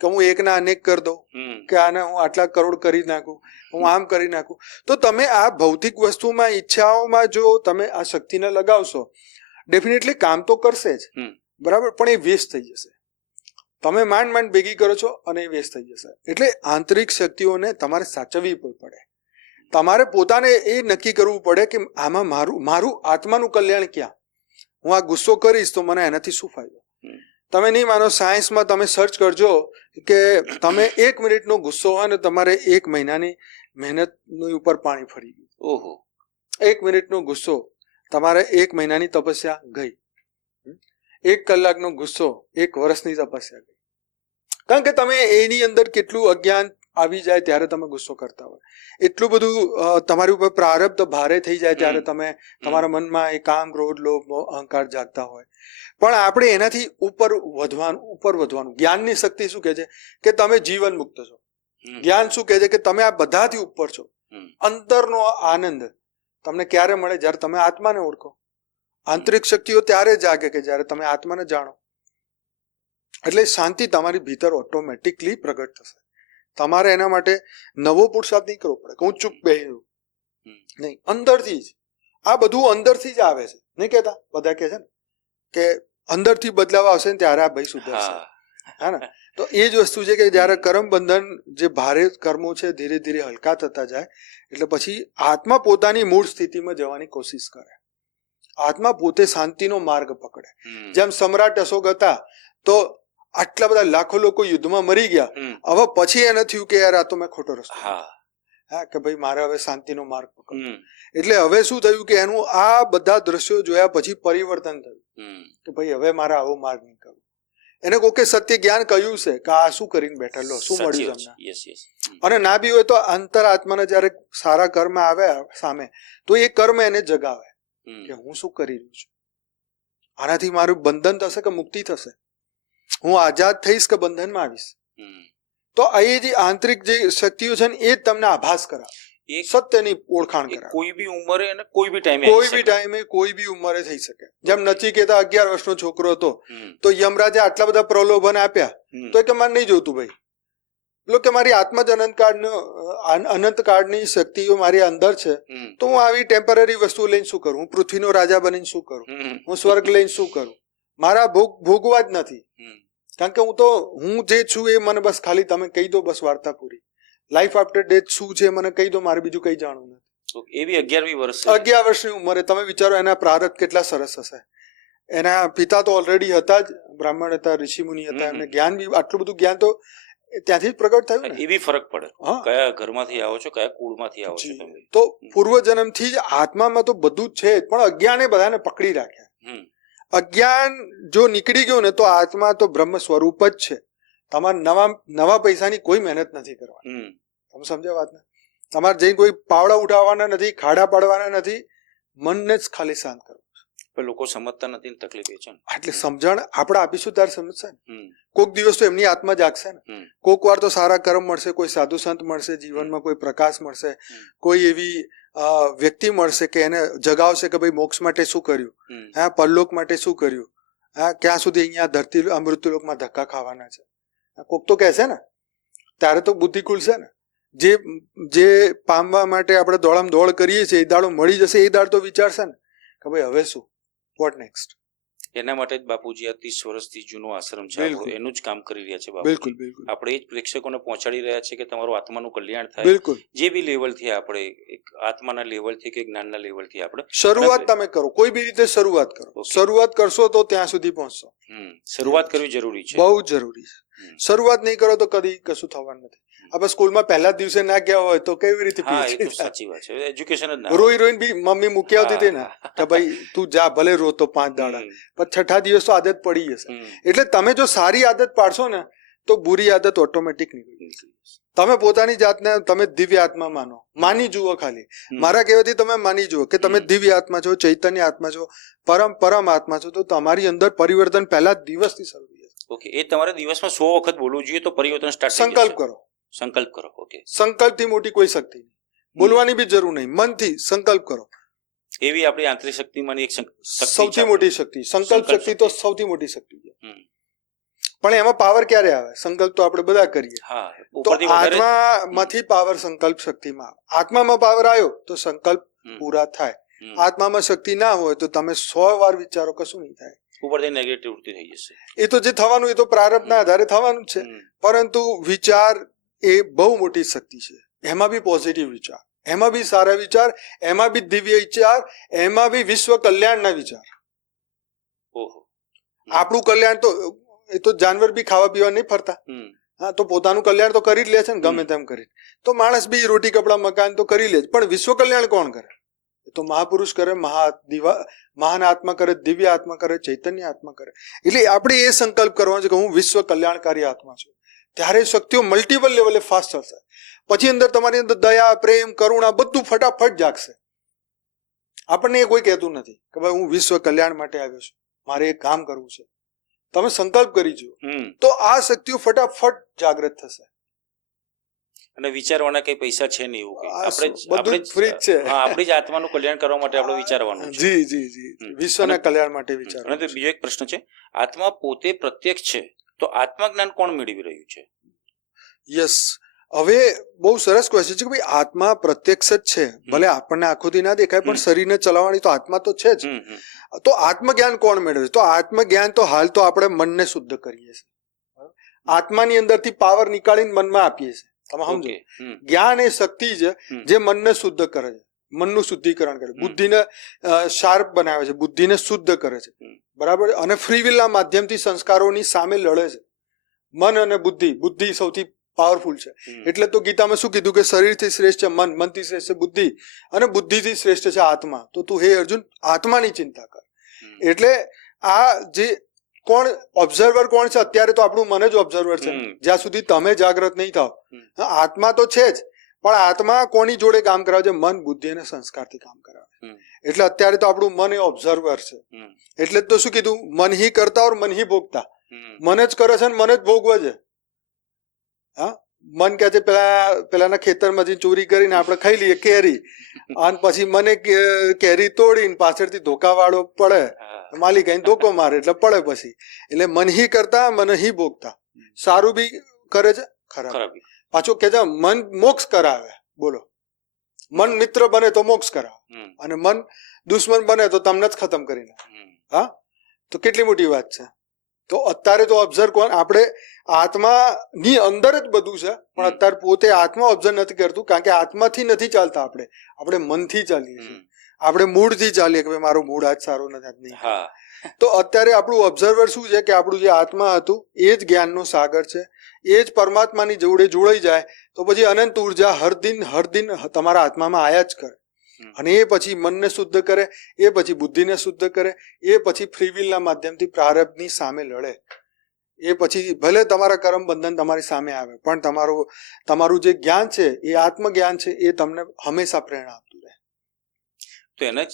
કે હું એકના અનેક કરી દઉં, કે આને હું આટલા કરોડ કરી નાખું, હું આમ કરી નાખું. તો તમે આ ભૌતિક વસ્તુમાં, ઈચ્છાઓમાં જો તમે આ શક્તિને લગાવશો, ડેફિનેટલી કામ તો કરશે જ, બરાબર, પણ એ વેસ્ટ થઈ જશે. તમે માંડ ભેગી કરો છો અને એ વેસ્ટ થઈ જશે. એટલે આંતરિક શક્તિઓને તમારે સાચવવી પડે. તમારે પોતાને એ નક્કી કરવું પડે કે આમાં મારું આત્માનું કલ્યાણ ક્યાં? હું આ ગુસ્સો કરીશ તો મને એનાથી શું ફાયદો? તમે નહીં માનો, સાયન્સમાં તમે સર્ચ કરજો કે તમે 1 મિનિટનો ગુસ્સો હોય ને તમારે 1 મહિનાની મહેનતની ઉપર પાણી ફરી ગયું. ઓહો, 1 મિનિટનો ગુસ્સો તમારે 1 મહિનાની તપસ્યા ગઈ. 1 કલાકનો ગુસ્સો 1 વર્ષની તપસ્યા ગઈ. કારણ કે તમે એની અંદર કેટલું અજ્ઞાન આવી જાય ત્યારે તમે ગુસ્સો કરતા હોય, એટલું બધું તમારી ઉપર પ્રારબ્ધ ભારે થઈ જાય ત્યારે તમે તમારા મનમાં એ કામ, ક્રોધ, લોભ, અહંકાર જાગતા હોય. પણ આપણે એનાથી ઉપર વધવાનું. જ્ઞાનની શક્તિ શું કહે છે કે તમે જીવન મુક્ત છો. જ્ઞાન શું કહે છે કે તમે આ બધાથી ઉપર છો. અંતરનો આનંદ તમને ક્યારે મળે? જ્યારે તમે આત્માને ઓળખો. આંતરિક શક્તિઓ ત્યારે જાગે કે જ્યારે તમે આત્માને જાણો. એટલે શાંતિ તમારી ભીતર ઓટોમેટિકલી પ્રગટ થશે. તમારે એના માટે નવો પુરુષાર્થ નહીં કરવો પડે કે હું ચૂપ બેસી રહું, નહીં. અંદરથી જ આ બધું અંદરથી જ આવે છે. નહીં કહેતા બધા કહે છે ને કે અંદરથી બદલાવ આવશે ને ત્યારે આ ભાઈ સુધરશે, હા ને? તો એ જ વસ્તુ છે કે જ્યારે કર્મ બંધન, જે ભારે કર્મો છે, ધીરે ધીરે હલકા થતા જાય એટલે પછી આત્મા પોતાની મૂળ સ્થિતિમાં જવાની કોશિશ કરે. આત્મા પોતે શાંતિનો માર્ગ પકડે. જેમ સમ્રાટ અશોક હતા તો આટલા બધા લાખો લોકો યુદ્ધમાં મરી ગયા, હવે પછી એને થયું કે યાર આ તો મેં ખોટો રસ્તો, હા, કે ભાઈ મારે હવે શાંતિનો માર્ગ પકડવો. એટલે હવે શું થયું કે એનું આ બધા દ્રશ્યો જોયા પછી પરિવર્તન થયું કે ભાઈ હવે મારે આવો માર્ગ નહીં કરવો. એને કોકે સત્ય જ્ઞાન કહ્યું છે કે આ શું કરીને બેઠા, લો શું મળ્યું તમને? અને ના બી હોય તો અંતર આત્માને જયારે સારા કર્મ આવે સામે તો એ કર્મ એને જગાવે કે હું શું કરી રહ્યું છું, આનાથી મારું બંધન થશે કે મુક્તિ થશે, હું આઝાદ થઈશ કે બંધનમાં આવીશ. તો આ એ જે આંતરિક જે શક્તિઓ છે ને એ જ તમને આભાસ કરાવે, એ સત્યની ઓળખાણ કરાવે. કોઈ બી ઉંમરે અને કોઈ બી ટાઈમે કોઈ બી ટાઈમે કોઈ બી ઉંમરે થઈ શકે. જેમ નચિકેતા 11 વર્ષનો છોકરો હતો તો યમરાજે આટલા બધા પ્રલોભન આપ્યા તો કે મારે નહીં જોતું ભાઈ, એટલે કે મારી આત્મા જ અનંતકાળની શક્તિઓ મારી અંદર છે, તો હું આવી ટેમ્પરરી વસ્તુ લઈને શું કરું? હું પૃથ્વીનો રાજા બનીને શું કરું? હું સ્વર્ગ લઈને શું કરું? મારા ભોગવા જ નથી, કારણ કે હું જે છું એ મને બસ ખાલી તમે કહી દો, બસ વાર્તા પૂરી. લાઈફ આફ્ટર ડેથ શું છે મને કહી દો, મારે બીજું કઈ જાણવું નથી. એ બી 11મી વર્ષ 11 વર્ષની ઉંમરે તમે વિચારો એના પ્રારબ્ધ કેટલા સરસ હશે. એના પિતા તો ઓલરેડી હતા જ, બ્રાહ્મણ હતા, ઋષિમુનિ હતા, એમને જ્ઞાન બી આટલું બધું જ્ઞાન તો ત્યાંથી જ પ્રગટ થયું ને. એ બી ફરક પડે કયા ઘરમાંથી આવો છો, કયા કુળમાંથી આવો છો તમે. તો પૂર્વજન્મથી જ આત્મામાં તો બધું જ છે જ, પણ અજ્ઞાને બધાને પકડી રાખ્યા. અજ્ઞાન જો નીકળી ગયું ને તો આત્મા તો બ્રહ્મ સ્વરૂપ જ છે. તમારે નવા પૈસાની કોઈ મહેનત નથી કરવાની. તમે સમજ્યા વાત ને? તમારે જઈને કોઈ પાવડા ઉઠાવવાના નથી, ખાડા પાડવાના નથી, મનને જ ખાલી શાંત કરવું. લોકો સમજતા નથી, તકલીફ એ છે ને. એટલે સમજણ આપણે આપીશું ત્યારે સમજશે ને. કોઈક દિવસ તો એમની આત્મા જાગશે ને. કોઈક વાર તો સારા કર્મ મળશે, કોઈ સાધુ સંત મળશે, જીવનમાં કોઈ પ્રકાશ મળશે, કોઈ એવી વ્યક્તિ મળશે કે એને જગાવશે કે ભાઈ મોક્ષ માટે શું કર્યું, હા પરલોક માટે શું કર્યું, હા ક્યાં સુધી અહીંયા ધરતી મૃત્યુલોકમાં ધક્કા ખાવાના છે. કોક તો કહેશે ને, ત્યારે તો બુદ્ધિ ખુલશે ને. જે પામવા માટે આપણે દોડામ દોડ કરીએ છીએ એ દાડો મળી જશે, એ દાડો તો વિચારશે ને કે ભાઈ હવે શું, વોટ નેક્સ્ટ. એના માટે જ બાપુજી આ 30 વર્ષથી જૂનો આશ્રમ છે, એનું જ કામ કરી રહ્યા છે બાપુ. બિલકુલ બિલકુલ. આપણે એ જ પ્રેક્ષકોને પહોંચાડી રહ્યા છે કે તમારું આત્માનું કલ્યાણ થાય. બિલકુલ. જે બી લેવલથી આપણે એક આત્માના લેવલથી કે જ્ઞાનના લેવલથી આપણે શરૂઆત તમે કરો, કોઈ બી રીતે શરૂઆત કરો. શરૂઆત કરશો તો ત્યાં સુધી પહોંચશો. શરૂઆત કરવી જરૂરી છે, બહુ જરૂરી છે. શરૂઆત નહીં કરો તો કદી કશું થવાનું નથી. આપણે સ્કૂલમાં પહેલા દિવસે ના ગયા હોય તો કેવી રીતે સાચી વાત છે. એજ્યુકેશન જ રોઈને બી મમ્મી મૂકી આવતી હતી ને કે ભાઈ તું જા, ભલે રો તો 5 દાડા, પણ છઠ્ઠા દિવસ તો આદત પડી જશે. એટલે તમે જો સારી આદત પાડશો ને તો બુરી આદત ઓટોમેટિક નીકળી જશે. તમે પોતાની જાતને તમે દિવ્ય આત્મા માનો, માની જુઓ. ખાલી મારા કહેવાથી તમે માની જુઓ કે તમે દિવ્ય આત્મા છો, ચૈતન્ય આત્મા છો, પરમ આત્મા છો, તો તમારી અંદર પરિવર્તન પહેલા દિવસથી શરૂ થઈ જશે. ઓકે, એ તમારે દિવસમાં 100 વખત બોલવું જોઈએ તો પરિવર્તન સ્ટાર્ટ. સંકલ્પ કરો. ઓકે. સંકલ્પથી મોટી કોઈ શક્તિ નહીં, બોલવાની બી જરૂર નહીં, મનથી સંકલ્પ કરો. એવી આપણી આંતરિક શક્તિમાંની એક સૌથી મોટી શક્તિ સંકલ્પ શક્તિ તો સૌથી મોટી શક્તિ છે. પણ એમાં પાવર ક્યારે આવે? સંકલ્પ તો આપણે બધા કરીએ. તો આત્મામાંથી પાવર સંકલ્પ શક્તિમાં આવે. આત્મામાં પાવર આવ્યો તો સંકલ્પ પૂરા થાય. આત્મામાં શક્તિ ના હોય તો તમે 100 વાર વિચારો, કશું નહીં થાય. ઉપરથી નેગેટિવિટી થઈ જશે. એ તો જે થવાનું એ તો પ્રારબ્ધના આધારે થવાનું જ છે. પરંતુ વિચાર એ બહુ મોટી શક્તિ છે. એમાં બી પોઝિટિવ વિચાર, એમાં બી સારા વિચાર, એમાં બી દિવ્ય વિચાર, એમાં બી વિશ્વ કલ્યાણના વિચાર. આપણું કલ્યાણ તો એ તો જાનવર બી ખાવા પીવા નહીં ફરતા, હા તો પોતાનું કલ્યાણ તો કરી જ લે છે ને ગમે તેમ કરી. તો માણસ બી રોટી કપડા મકાન તો કરી લે છે, પણ વિશ્વ કલ્યાણ કોણ કરે? એ તો મહાપુરુષ કરે, મહાન આત્મા કરે, દિવ્ય આત્મા કરે, ચૈતન્ય આત્મા કરે. એટલે આપણે એ સંકલ્પ કરવાનો છે કે હું વિશ્વ કલ્યાણકારી આત્મા છું. ત્યારે શક્તિઓ મલ્ટિપલ લેવલે ફાસ્ટ થશે. પછી અંદર તમારી અંદર દયા, પ્રેમ, કરુણા બધું ફટાફટ જાગશે. આપણને એ કોઈ કહેતું નથી કે ભાઈ હું વિશ્વ કલ્યાણ માટે આવ્યો છું, મારે એક કામ કરવું છે. તમે સંકલ્પ કરી જુઓ તો આ શક્તિઓ ફટાફટ જાગૃત થશે. અને વિચારવાના કઈ પૈસા છે નહીં, એવું આપણે ફ્રી જ છે. આપણી જ આત્માનું કલ્યાણ કરવા માટે આપણે વિચારવાનું છે. જી વિશ્વના કલ્યાણ માટે વિચારવાનું. અને બીજો એક પ્રશ્ન છે, આત્મા પોતે પ્રત્યક્ષ છે તો આત્મા જ્ઞાન કોણ મેળવી રહ્યું છે? યસ, હવે બહુ સરસ ક્વેશ્ચન છે કે ભાઈ આત્મા પ્રત્યક્ષ જ છે, ભલે આપણને આંખોથી ના દેખાય, પણ શરીરને ચલાવવાની તો આત્મા તો છે જ. તો આત્મજ્ઞાન કોણ મેળવે? તો આત્મજ્ઞાન તો હાલ તો આપણે મનને શુદ્ધ કરીએ છીએ. આત્માની અંદરથી પાવર નીકાળીને મનમાં આપીએ છીએ. તમે સમજો, જ્ઞાન એ શક્તિ છે જે મનને શુદ્ધ કરે છે, મનનું શુદ્ધિકરણ કરે, બુદ્ધિને શાર્પ બનાવે છે, બુદ્ધિને શુદ્ધ કરે છે. બરાબર. અને ફ્રી વિલના માધ્યમથી સંસ્કારોની સામે લડે છે. મન અને બુદ્ધિ સૌથી પાવરફુલ છે. એટલે તો ગીતામાં શું કીધું કે શરીરથી શ્રેષ્ઠ છે મન, મનથી શ્રેષ્ઠ છે બુદ્ધિ, અને બુદ્ધિથી શ્રેષ્ઠ છે આત્મા. તો તું હે અર્જુન આત્માની ચિંતા કર. એટલે આ જે કોણ ઓબ્ઝર્વર કોણ છે? અત્યારે તો આપણું મન જ ઓબ્ઝર્વર છે. જ્યાં સુધી તમે જાગૃત નહીં થાવ, આત્મા તો છે જ, પણ આત્મા કોની જોડે કામ કરાવે છે? મન, બુદ્ધિ અને સંસ્કારથી કામ કરાવે. એટલે અત્યારે તો આપણું મન એ ઓબ્ઝર્વર છે. એટલે તો શું કીધું? મન હી કરતા ઓર મન હી ભોગતા. મન જ કરે છે ને મન જ ભોગવે છે. હા, મન કહે છે પેલાના ખેતરમાંથી ચોરી કરીને આપણે ખાઈ લઈએ કેરી, અને પછી મને કેરી તોડીને પાછળથી ધોકાવાળો પડે, માલિક આઈને ધોકો મારે એટલે પડે પછી. એટલે મન હી કરતા મન હી ભોગતા. સારું બી કરે છે, ખરાબ. પાછો કે છે મન મોક્ષ કરાવે. બોલો, મન મિત્ર બને તો મોક્ષ કરાવે, અને મન દુશ્મન બને તો તમને જ ખતમ કરી નાખે. હા, તો કેટલી મોટી વાત છે. તો અત્યારે તો ઓબ્ઝર્વ કોણ, આપણે આત્માની અંદર જ બધું છે, પણ અત્યારે પોતે આત્મા ઓબ્ઝર્વ નથી કરતું, કારણ કે આત્માથી નથી ચાલતા. આપણે મનથી ચાલીએ છીએ, આપણે મૂળથી ચાલીએ કે મારું મૂળ આજ સારું નથી, આજ નહીં. તો અત્યારે આપણું ઓબ્ઝર્વર શું છે કે આપણું જે આત્મા હતું એ જ જ્ઞાનનો સાગર છે, એ જ પરમાત્માની જોડે જોડાઈ જાય તો પછી અનંત ઉર્જા હર દિન તમારા આત્મામાં આયા જ કરે. અને એ પછી મનને શુદ્ધ કરે, એ પછી બુદ્ધિને શુદ્ધ કરે, એ પછી ફ્રી વિલના માધ્યમથી પ્રારબ્ધની સામે લડે. એ પછી ભલે તમારા કર્મ બંધન તમારી સામે આવે, પણ તમારું જે જ્ઞાન છે એ આત્મજ્ઞાન છે, એ તમને હંમેશા પ્રેરણા આપતું રહે. તો એને જ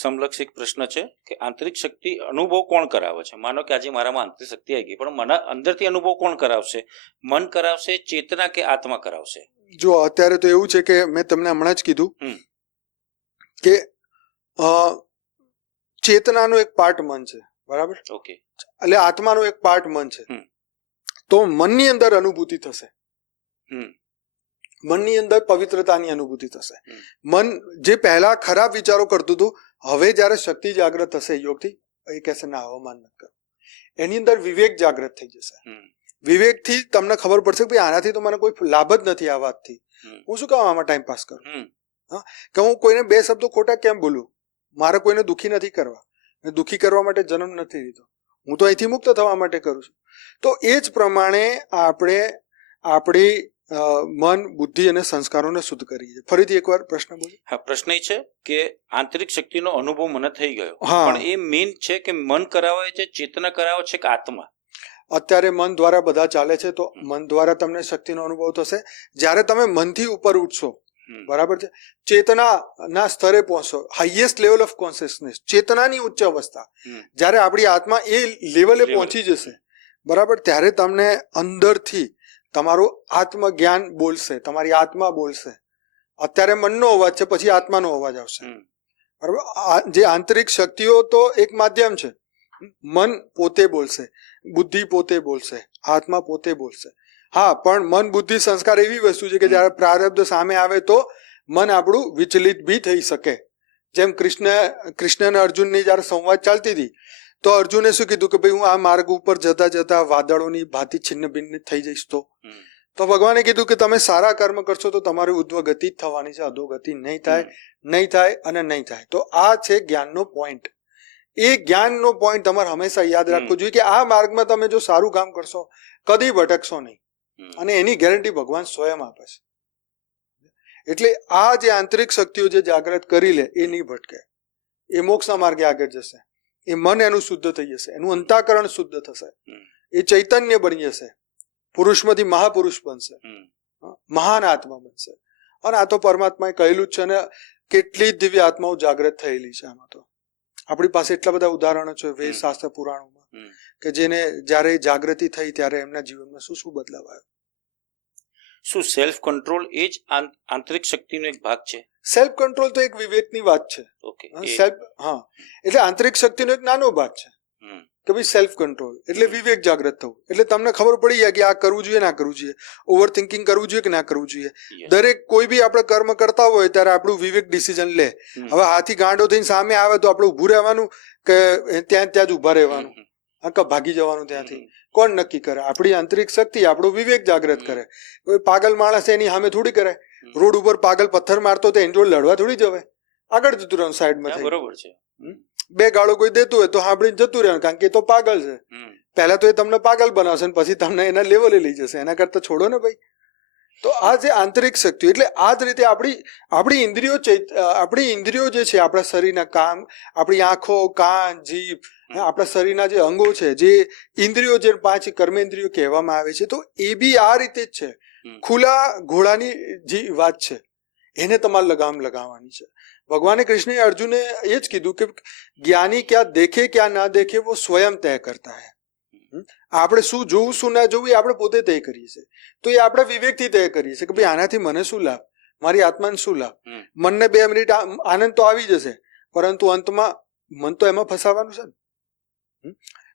સમલક્ષિક પ્રશ્ન છે કે આંતરિક શક્તિ અનુભવ કોણ કરાવે છે? માનો કે આજે મારામાં આંતરિક શક્તિ આવી ગઈ, પણ મને અંદરથી અનુભવ કોણ કરાવશે? મન કરાવશે, ચેતના કે આત્મા કરાવશે? જો અત્યારે તો એવું છે કે મેં તમને હમણાં જ કીધું કે ચેતનાનો એક પાર્ટ મન છે, બરાબર? ઓકે. એટલે આત્માનો એક પાર્ટ મન છે. તો મનની અંદર અનુભૂતિ થશે, મનની અંદર પવિત્રતાની અનુભૂતિ થશે. મન જે પહેલા ખરાબ વિચારો કરતું હતું, હવે જ્યારે શક્તિ જાગૃત થશે યોગથી, એ કહેશે ના હવામાન નથી કરવું, એની અંદર વિવેક જાગૃત થઈ જશે. વિવેકથી તમને ખબર પડશે કે ભાઈ આનાથી તો મને કોઈ લાભ જ નથી, આ વાતથી હું શું કામ આમાં ટાઈમ પાસ કરું, કે હું કોઈને બે શબ્દો ખોટા કેમ બોલું, મારે કોઈને દુઃખી નથી કરવા, દુઃખી કરવા માટે જન્મ નથી લીધો, હું તો અહીંથી મુક્ત થવા માટે કરું છું. તો એ જ પ્રમાણે આપણે આપણી મન, બુદ્ધિ અને સંસ્કારોને શુદ્ધ કરીએ. ફરીથી એકવાર પ્રશ્ન બોલો. હા, પ્રશ્ન એ છે કે આંતરિક શક્તિનો અનુભવ મને થઈ ગયો, પણ એ મેઇન છે કે મન કરાવે છે, ચેતના કરાવે છે કે આત્મા? અત્યારે મન દ્વારા બધા ચાલે છે, તો મન દ્વારા તમને શક્તિનો અનુભવ થશે. જ્યારે તમે મનથી ઉપર ઉઠશો, બરાબર છે, ચેતનાના સ્તરે પહોંચશો, હાઈએસ્ટ લેવલ ઓફ કોન્શિયસનેસ, ચેતનાની ઉચ્ચ અવસ્થા, જ્યારે આપણી આત્મા એ લેવલે પહોંચી જશે, બરાબર, ત્યારે તમને અંદરથી તમારું આત્મજ્ઞાન બોલશે, તમારી આત્મા બોલશે. અત્યારે મનનો અવાજ છે, પછી આત્માનો અવાજ આવશે, બરાબર. જે આંતરિક શક્તિઓ તો એક માધ્યમ છે. મન પોતે બોલશે, બુદ્ધિ પોતે બોલશે, આત્મા પોતે બોલશે. હા, પણ મન, બુદ્ધિ, સંસ્કાર એવી વસ્તુ છે કે જ્યારે પ્રારબ્ધ સામે આવે તો મન આપણું વિચલિત બી થઈ શકે. જેમ કૃષ્ણ અને અર્જુનની જ્યારે સંવાદ ચાલતી હતી, તો અર્જુને શું કીધું કે ભાઈ હું આ માર્ગ ઉપર જતા જતા વાદળોની ભાંતિ છિન્ન ભિન્ન થઈ જઈશ. તો ભગવાને કીધું કે તમે સારા કર્મ કરશો તો તમારી ઉદ્ધવ ગતિ જ થવાની છે, અધોગતિ નહીં થાય, નહીં થાય અને નહીં થાય. તો આ છે જ્ઞાનનો પોઈન્ટ. એ જ્ઞાનનો પોઈન્ટ તમારે હંમેશા યાદ રાખવો જોઈએ કે આ માર્ગમાં તમે જો સારું કામ કરશો કદી ભટકશો નહીં, અને એની ગેરંટી ભગવાન સ્વયં આપે છે. એટલે આ જે આંતરિક શક્તિઓ જે જાગૃત કરી લે એ નહીં ભટકે, એ મોક્ષના માર્ગે આગળ જશે. એ મન એનું શુદ્ધ થઈ જશે, એનું અંતઃકરણ શુદ્ધ થશે, એ ચૈતન્ય બની જશે, પુરુષમાંથી મહાપુરુષ બનશે, મહાન આત્મા બનશે. અને આ તો પરમાત્માએ કહેલું જ છે, અને કેટલી દિવ્ય આત્માઓ જાગૃત થયેલી છે. આમાં તો આપણી પાસે એટલા બધા ઉદાહરણો છે વેદ, શાસ્ત્ર, પુરાણોમાં, કે જેને જ્યારે જાગૃતિ થઈ ત્યારે એમના જીવનમાં શું શું બદલાવ આવ્યો. શું સેલ્ફ કંટ્રોલ એ જ આંતરિક શક્તિનો એક ભાગ છે? સેલ્ફ કંટ્રોલ તો એક વિવેકની વાત છે. એટલે આંતરિક શક્તિનો એક નાનો ભાગ છે કે ભાઈ સેલ્ફ કંટ્રોલ એટલે વિવેક જાગૃત થવું. એટલે તમને ખબર પડી જાય કે આ કરવું જોઈએ, ના કરવું જોઈએ, ઓવર થિંકિંગ કરવું જોઈએ કે ના કરવું જોઈએ. દરેક કોઈ બી આપણે કર્મ કરતા હોય ત્યારે આપણું વિવેક ડિસિઝન લે. હવે હાથી ગાંડો થઈને સામે આવે તો આપણે ઊભું રહેવાનું કે ત્યાં જ ઊભા રહેવાનું, કે ભાગી જવાનું ત્યાંથી? કોણ નક્કી કરે? આપણી આંતરિક શક્તિ આપણું વિવેક જાગૃત કરે. કોઈ પાગલ માણસ એની સામે થોડી કરે. રોડ ઉપર પાગલ પથ્થર મારતો તો એની જોડે લડવા થોડી જવાય, આગળ જતું રહેવાનું સાઈડમાં. બરોબર છે. બે ગાળો કોઈ દેતું હોય તો સાંભળીને જતું રહેવાનું, કારણ કે એ તો પાગલ છે. પહેલા તો એ તમને પાગલ બનાવશે, પછી તમને એના લેવલે લઈ જશે. એના કરતા છોડો ને ભાઈ. તો આ જે આંતરિક શક્તિ, એટલે આ જ રીતે આપણી ઇન્દ્રિયો જે છે, આપણા શરીરના કામ, આપણી આંખો, કાન, જીભ, આપણા શરીરના જે અંગો છે, જે ઇન્દ્રિયો, જે 5 કર્મેન્દ્રિયો કહેવામાં આવે છે, તો એ બી આ રીતે જ છે. ખુલ્લા ઘોડાની જે વાત છે એને તમારે લગામ લગાવવાની છે. ભગવાને કૃષ્ણે અર્જુને એ જ કીધું કે જ્ઞાની ક્યાં દેખે ક્યાં ના દેખે વો સ્વયં તય કરતા હૈ. આપણે શું જોવું શું ના જોવું એ આપણે પોતે તય કરીએ છીએ. તો એ આપણે વિવેકથી તય કરીએ છીએ કે ભાઈ આનાથી મને શું લાભ, મારી આત્માને શું લાભ. મનને 2 મિનિટ આનંદ તો આવી જશે, પરંતુ અંતમાં મન તો એમાં ફસાવાનું છે ને.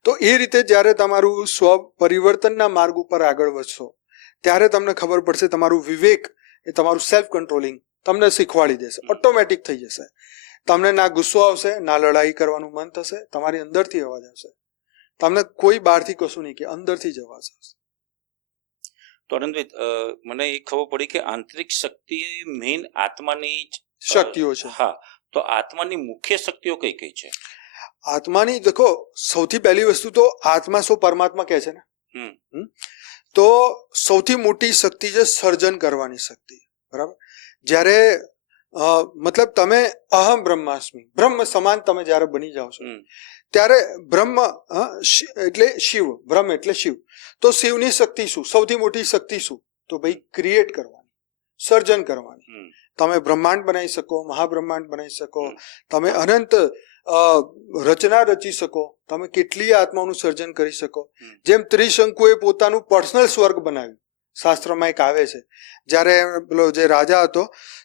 તો એ રીતે જ્યારે તમારું સ્વ પરિવર્તનના માર્ગ ઉપર આગળ વધશો ત્યારે તમને ખબર પડશે, તમારું વિવેક એ તમારું સેલ્ફ કંટ્રોલિંગ તમને શીખવાડી દેશે, ઓટોમેટિક થઈ જશે. તમને ના ગુસ્સો આવશે, ના લડાઈ કરવાનું મન થશે, તમારી અંદરથી અવાજ આવશે. તમને કોઈ બહારથી કશું નહીં કે અંદરથી જ અવાજ આવશે. તો આનંદભાઈ, મને એ ખબર પડી કે આંતરિક શક્તિ મેઇન આત્માની શક્તિઓ છે. હા, તો આત્માની મુખ્ય શક્તિઓ કઈ કઈ છે? આત્માની દેખો, સૌથી પહેલી વસ્તુ તો આત્મા શું પરમાત્મા કહે છે ને, તો સૌથી મોટી શક્તિ છે સર્જન કરવાની શક્તિ. બરાબર? જ્યારે મતલબ તમે અહમ બ્રહ્માસ્મિ, બ્રહ્મ સમાન તમે જ્યારે બની જાઓ છો ત્યારે બ્રહ્મ એટલે શિવ, બ્રહ્મ એટલે શિવ. તો શિવની શક્તિ શું? સૌથી મોટી શક્તિ શું? તો ભાઈ ક્રિએટ કરવાની, સર્જન કરવાની. તમે બ્રહ્માંડ બનાવી શકો, મહાબ્રહ્માંડ બનાવી શકો, તમે અનંત રચના રચી શકો, તમે કેટલીય આત્માઓનું સર્જન કરી શકો. જેમ ત્રિશંકુએ પોતાનું પર્સનલ સ્વર્ગ બનાવ્યું, શાસ્ત્રમાં એક આવે છે. જ્યારે પેલો જે રાજા હતો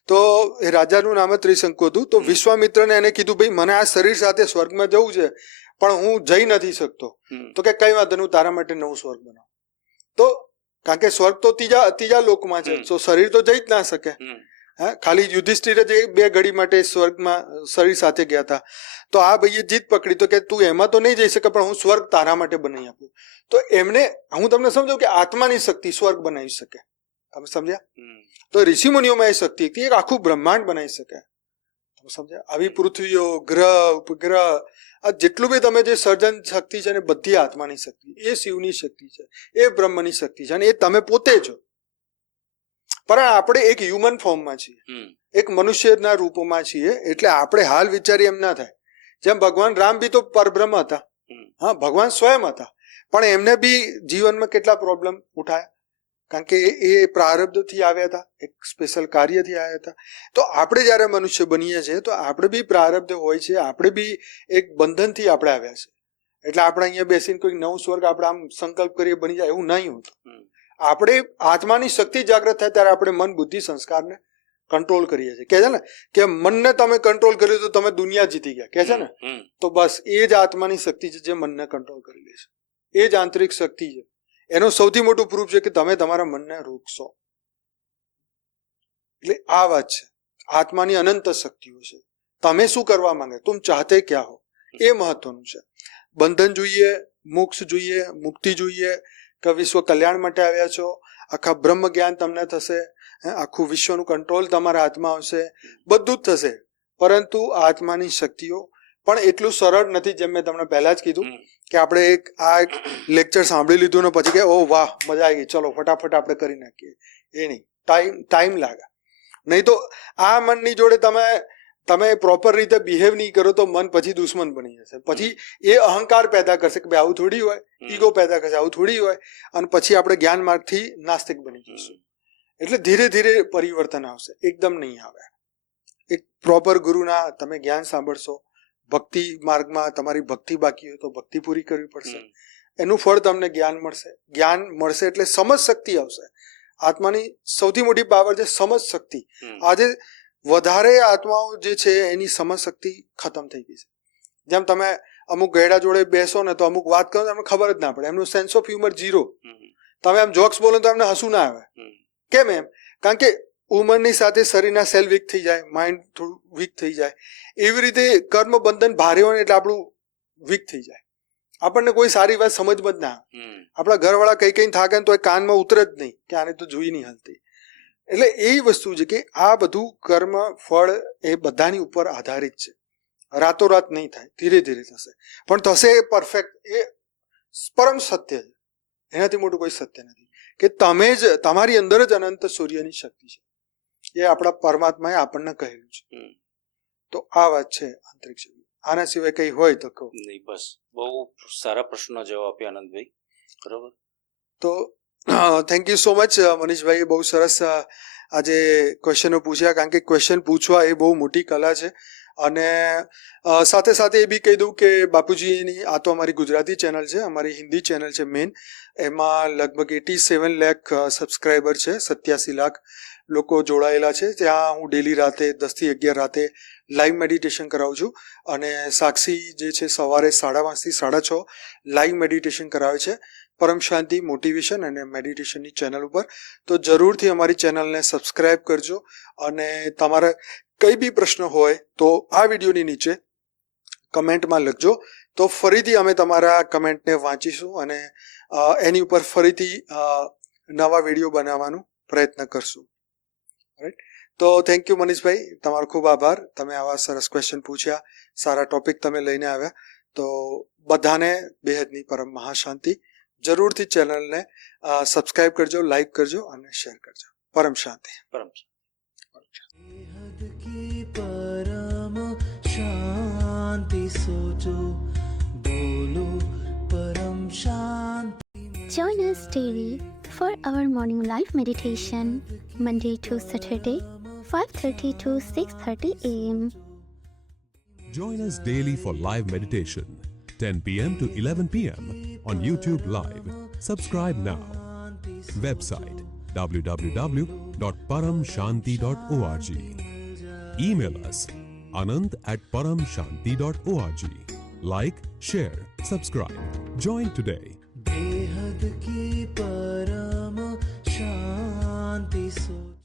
તો એ રાજાનું નામ ત્રિશંકુ હતું. તો વિશ્વામિત્રને એને કીધું ભાઈ મને આ શરીર સાથે સ્વર્ગમાં જવું છે પણ હું જઈ નથી શકતો. તો કે કઈ વાંધો નહીં, તારા માટે નવું સ્વર્ગ બનાવ. તો કારણ કે સ્વર્ગ તો ત્રીજા લોકમાં છે, તો શરીર તો જઈ જ ના શકે. ખાલી યુધિષ્ઠિર જ 2 ઘડી માટે સ્વર્ગમાં શરીર સાથે ગયા હતા. તો આ ભાઈએ જીત પકડી તો કે તું એમાં તો નહીં જઈ શકે પણ હું સ્વર્ગ તારા માટે બનાવી આપું. તો એમને હું તમને સમજાવું કે આત્માની શક્તિ સ્વર્ગ બનાવી શકે. તમે સમજ્યા? તો ઋષિ મુનિઓમાં એ શક્તિ હતી, એક આખું બ્રહ્માંડ બનાવી શકે. તમે સમજ્યા? આવી પૃથ્વીઓ, ગ્રહ, ઉપગ્રહ, આ જેટલું બી તમે જે સર્જન શક્તિ છે ને બધી આત્માની શક્તિ, એ શિવની શક્તિ છે, એ બ્રહ્મની શક્તિ છે, અને એ તમે પોતે છો. પણ આપણે એક હ્યુમન ફોર્મમાં છીએ, એક મનુષ્યના રૂપમાં છીએ, એટલે આપણે હાલ વિચારીએ એમ ના થાય. જેમ ભગવાન રામ બી તો પરબ્રહ્મ હતા, હા, ભગવાન સ્વયં હતા, પણ એમને બી જીવનમાં કેટલા પ્રોબ્લેમ ઉઠાયા, કારણ કે એ પ્રારબ્ધથી આવ્યા હતા, એક સ્પેશિયલ કાર્યથી આવ્યા હતા. તો આપણે જ્યારે મનુષ્ય બનીએ છીએ તો આપણે બી પ્રારબ્ધ હોય છે, આપણે બી એક બંધનથી આપણે આવ્યા છે. એટલે આપણે અહીંયા બેસીને કોઈ નવું સ્વર્ગ આપણે આમ સંકલ્પ કરીએ બની જાય એવું નહીં હોતું. આપણે આત્માની શક્તિ જાગૃત થાય ત્યારે આપણે મન, બુદ્ધિ, સંસ્કારને કંટ્રોલ કરીએ છીએ. કહે છે ને કે મનને તમે કંટ્રોલ કર્યું તો તમે દુનિયા જીતી ગયા, કહે છે ને. તો બસ એ જ આત્માની શક્તિ છે જે મનને કંટ્રોલ કરી લે છે. એ જ આંતરિક શક્તિ છે. એનો સૌથી મોટું પ્રૂફ છે કે તમે તમારા મનને રોકશો. એટલે આ વાત છે, આત્માની અનંત શક્તિઓ છે. તમે શું કરવા માંગે, તુમ ચાહતે ક્યાં હો, એ મહત્વનું છે. બંધન જોઈએ, મોક્ષ જોઈએ, મુક્તિ જોઈએ, કે વિશ્વ કલ્યાણ માટે આવ્યા છો, આખા બ્રહ્મ જ્ઞાન તમને થશે, આખું વિશ્વનું કંટ્રોલ તમારા હાથમાં આવશે, બધું જ થશે. પરંતુ આત્માની શક્તિઓ પણ એટલું સરળ નથી. જેમ મેં તમને પહેલા જ કીધું કે આપણે એક લેક્ચર સાંભળી લીધું ને પછી કે ઓ વાહ મજા આવી ગઈ, ચલો ફટાફટ આપણે કરી નાખીએ, એ નહીં. ટાઈમ લાગે. નહીં તો આ મનની જોડે તમે પ્રોપર રીતે બિહેવ નહીં કરો તો મન પછી દુશ્મન બની જશે. પછી એ અહંકાર પેદા કરશે કે ભાઈ આવું થોડી હોય, ઈગો પેદા કરશે આવું થોડી હોય, અને પછી આપણે જ્ઞાન માર્ગથી નાસ્તિક બની જઈશું. એટલે ધીરે ધીરે પરિવર્તન આવશે, એકદમ નહીં આવે. એક પ્રોપર ગુરુના તમે જ્ઞાન સાંભળશો, ભક્તિ માર્ગમાં તમારી ભક્તિ બાકી હોય તો ભક્તિ પૂરી કરવી પડશે, એનું ફળ તમને જ્ઞાન મળશે. જ્ઞાન મળશે એટલે સમજ શક્તિ આવશે. આત્માની સૌથી મોટી પાવર છે સમજ શક્તિ. આજે વધારે આત્માઓ જે છે એની સમજ શક્તિ ખતમ થઈ ગઈ છે. જેમ તમે અમુક ગયડા જોડે બેસો ને તો અમુક વાત કરો તમને ખબર જ ના પડે, એમનું સેન્સ ઓફ હ્યુમર 0. તમે આમ જોક્સ બોલો તો એમને હસવું ના આવે. કેમ? એમ કારણ કે ઉંમરની સાથે શરીરના સેલ વીક થઈ જાય, માઇન્ડ થોડું વીક થઈ જાય. એવી રીતે કર્મ બંધન ભારે હોય એટલે આપણું વીક થઈ જાય, આપણને કોઈ સારી વાત સમજમાં જ ના આવે. આપણા ઘરવાળા કઈ થાકે તો એ કાનમાં ઉતરે જ નહીં કે આને તો જોઈ નહીં હાલતી. એટલે એ વસ્તુ છે કે આ બધું કર્મ ફળ એ બધાની ઉપર આધારિત છે. રાતોરાત નહીં થાય, ધીરે ધીરે થશે, પણ થશે એ પરફેક્ટ. એ પરમ સત્ય છે, એનાથી મોટું કોઈ સત્ય નથી કે તમે જ તમારી અંદર જ અનંત સૂર્યની શક્તિ છે. એ આપણા પરમાત્માએ આપણને કહેલું છે. તો આ વાત છે આંતરિક શક્તિ. આના સિવાય કઈ હોય તો કહો. નહીં, બસ બહુ સારા પ્રશ્નનો જવાબ આપ્યા આનંદભાઈ. બરોબર. તો થેન્ક યુ સો મચ મનીષભાઈએ બહુ સરસ આજે ક્વેશ્ચનો પૂછ્યા, કારણ કે ક્વેશ્ચન પૂછવા એ બહુ મોટી કલા છે. અને સાથે સાથે એ બી કહી દઉં કે બાપુજીની આ તો અમારી ગુજરાતી ચેનલ છે, અમારી હિન્દી ચેનલ છે મેઇન, એમાં લગભગ 87 લાખ સબસ્ક્રાઈબર છે, 87 લાખ લોકો જોડાયેલા છે. ત્યાં હું ડેલી રાતે 10 થી 11 રાતે લાઈવ મેડિટેશન કરાવું છું. અને સાક્ષી જે છે સવારે 5:30 થી 6:30 લાઈવ મેડિટેશન કરાવે છે પરમ શાંતિ મોટિવેશન અને મેડિટેશનની ચેનલ ઉપર. તો જરૂરથી અમારી ચેનલને સબસ્ક્રાઈબ કરજો. અને તમારા કંઈ બી પ્રશ્ન હોય તો આ વિડીયોની નીચે કમેન્ટમાં લખજો, તો ફરીથી અમે તમારા કમેન્ટને વાંચીશું અને એની ઉપર ફરીથી નવા વિડીયો બનાવવાનો પ્રયત્ન કરશું. રાઈટ, તો થેન્ક યુ મનીષભાઈ, તમારો ખૂબ આભાર. તમે આવા સરસ ક્વેશ્ચન પૂછ્યા, સારા ટોપિક તમે લઈને આવ્યા. તો બધાને બેહદની પરમ મહાશાંતિ. જરૂરથી ચેનલને સબસ્ક્રાઇબ કરજો, લાઈક કરજો અને શેર કરજો. પરમ શાંતિ. પરમ परम शांति सोचो बोलो परम शांति. Join us daily for our morning live meditation, Monday to Saturday, 5:30 to 6:30 a.m. Join us daily for live meditation, 10 p.m. to 11 p.m. on YouTube Live. Subscribe now. Website www.paramshanti.org. Email us anand@paramshanti.org. Like, share, subscribe. Join today. बेहद की परम शांति सोचो.